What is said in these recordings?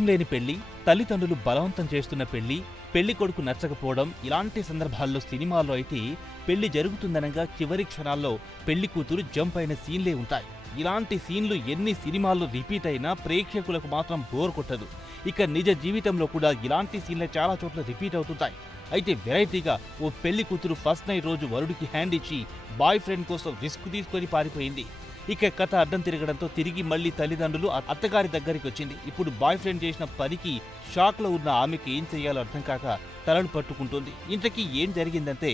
ఇష్టం లేని పెళ్లి, తల్లిదండ్రులు బలవంతం చేస్తున్న పెళ్లి, పెళ్లి కొడుకు నచ్చకపోవడం, ఇలాంటి సందర్భాల్లో సినిమాల్లో అయితే పెళ్లి జరుగుతుందనగా చివరి క్షణాల్లో పెళ్లి కూతురు జంప్ అయిన సీన్లే ఉంటాయి. ఇలాంటి సీన్లు ఎన్ని సినిమాల్లో రిపీట్ అయినా ప్రేక్షకులకు మాత్రం బోర్ కొట్టదు. ఇక నిజ జీవితంలో కూడా ఇలాంటి సీన్లే చాలా చోట్ల రిపీట్ అవుతుంటాయి. అయితే వెరైటీగా ఓ పెళ్లి కూతురు ఫస్ట్ నైట్ రోజు వరుడికి హ్యాండ్ ఇచ్చి బాయ్ ఫ్రెండ్ కోసం రిస్క్ తీసుకొని పారిపోయింది. ఇక కథ అడ్డం తిరగడంతో తిరిగి మళ్లీ తల్లిదండ్రులు అత్తగారి దగ్గరికి వచ్చింది. ఇప్పుడు బాయ్ ఫ్రెండ్ చేసిన పనికి షాక్ లో ఉన్న ఆమెకి ఏం చేయాలో అర్థం కాక తలలు పట్టుకుంటుంది. ఇంతకీ ఏం జరిగిందంటే,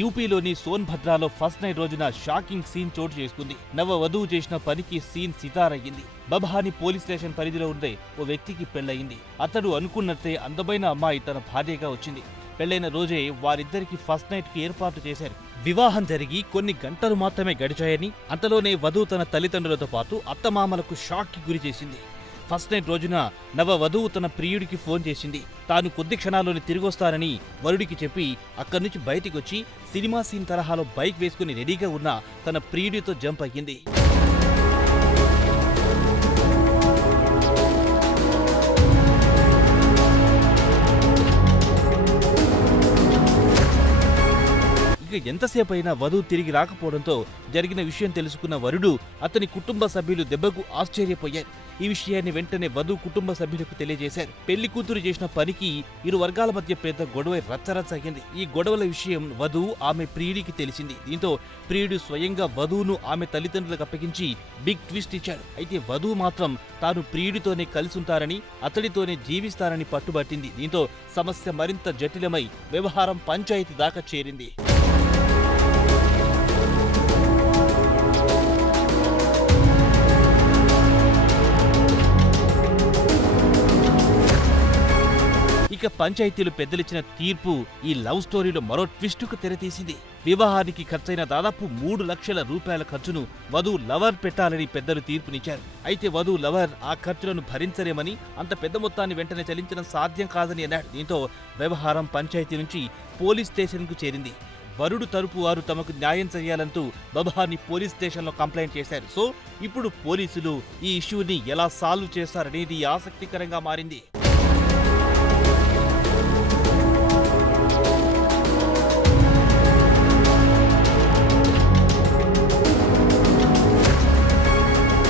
యూపీలోని సోన్భద్రాలో ఫస్ట్ నైట్ రోజున షాకింగ్ సీన్ చోటు చేసుకుంది. నవ వధువు చేసిన పనికి సీన్ సితారయ్యింది. బబహాని పోలీస్ స్టేషన్ పరిధిలో ఉండే ఓ వ్యక్తికి పెళ్లయింది. అతడు అనుకున్నట్టే అందమైన అమ్మాయి తన భార్యగా వచ్చింది. పెళ్లైన రోజే వారిద్దరికి ఫస్ట్ నైట్ కి ఏర్పాటు చేశారు. వివాహం జరిగి కొన్ని గంటలు మాత్రమే గడిచాయని, అంతలోనే వధువు తన తల్లిదండ్రులతో పాటు అత్తమామలకు షాక్ కి గురి చేసింది. ఫస్ట్ నైట్ రోజున నవ వధువు తన ప్రియుడికి ఫోన్ చేసింది. తాను కొద్ది క్షణాల్లోనే తిరిగొస్తానని వరుడికి చెప్పి అక్కడి నుంచి బయటికి వచ్చి సినిమా సీన్ తరహాలో బైక్ వేసుకుని రెడీగా ఉన్న తన ప్రియుడితో జంప్ అయ్యింది. ఎంతసేపు అయినా వధువు తిరిగి రాకపోవడంతో జరిగిన విషయం తెలుసుకున్న వరుడు, అతని కుటుంబ సభ్యులు దెబ్బకు ఆశ్చర్యపోయారు. ఈ విషయాన్ని వెంటనే వధువు కుటుంబ సభ్యులకు తెలియజేశారు. పెళ్లి కూతురు చేసిన పనికి ఇరు వర్గాల మధ్య పెద్ద గొడవ రచ్చరచ్చ అయింది. ఈ గొడవల విషయం వధువు ఆమె ప్రియుడికి తెలిసింది. దీంతో ప్రియుడు స్వయంగా వధువును ఆమె తల్లిదండ్రులకు అప్పగించి బిగ్ ట్విస్ట్ ఇచ్చాడు. అయితే వధువు మాత్రం తాను ప్రియుడితోనే కలిసి ఉంటారని, అతడితోనే జీవిస్తారని పట్టుబట్టింది. దీంతో సమస్య మరింత జటిలమై వ్యవహారం పంచాయతీ దాకా చేరింది. ఇక పంచాయతీలు పెద్దలిచ్చిన తీర్పు ఈ లవ్ స్టోరీలో మరో ట్విస్టుకు తెరతీసింది. వివాహానికి ఖర్చైన దాదాపు 3 లక్షల రూపాయల ఖర్చును వధువు లవర్ పెట్టాలని పెద్దలు తీర్పునిచ్చారు. అయితే వధువు లవర్ ఆ ఖర్చులను భరించలేమని, అంత పెద్ద మొత్తాన్ని వెంటనే చెల్లించడం సాధ్యం కాదని అన్నాడు. దీంతో వ్యవహారం పంచాయతీ నుంచి పోలీస్ స్టేషన్కు చేరింది. వరుడు తరపు వారు తమకు న్యాయం చేయాలంటూ బబహాని పోలీస్ స్టేషన్లో కంప్లైంట్ చేశారు. సో ఇప్పుడు పోలీసులు ఈ ఇష్యూని ఎలా సాల్వ్ చేస్తారనేది ఆసక్తికరంగా మారింది.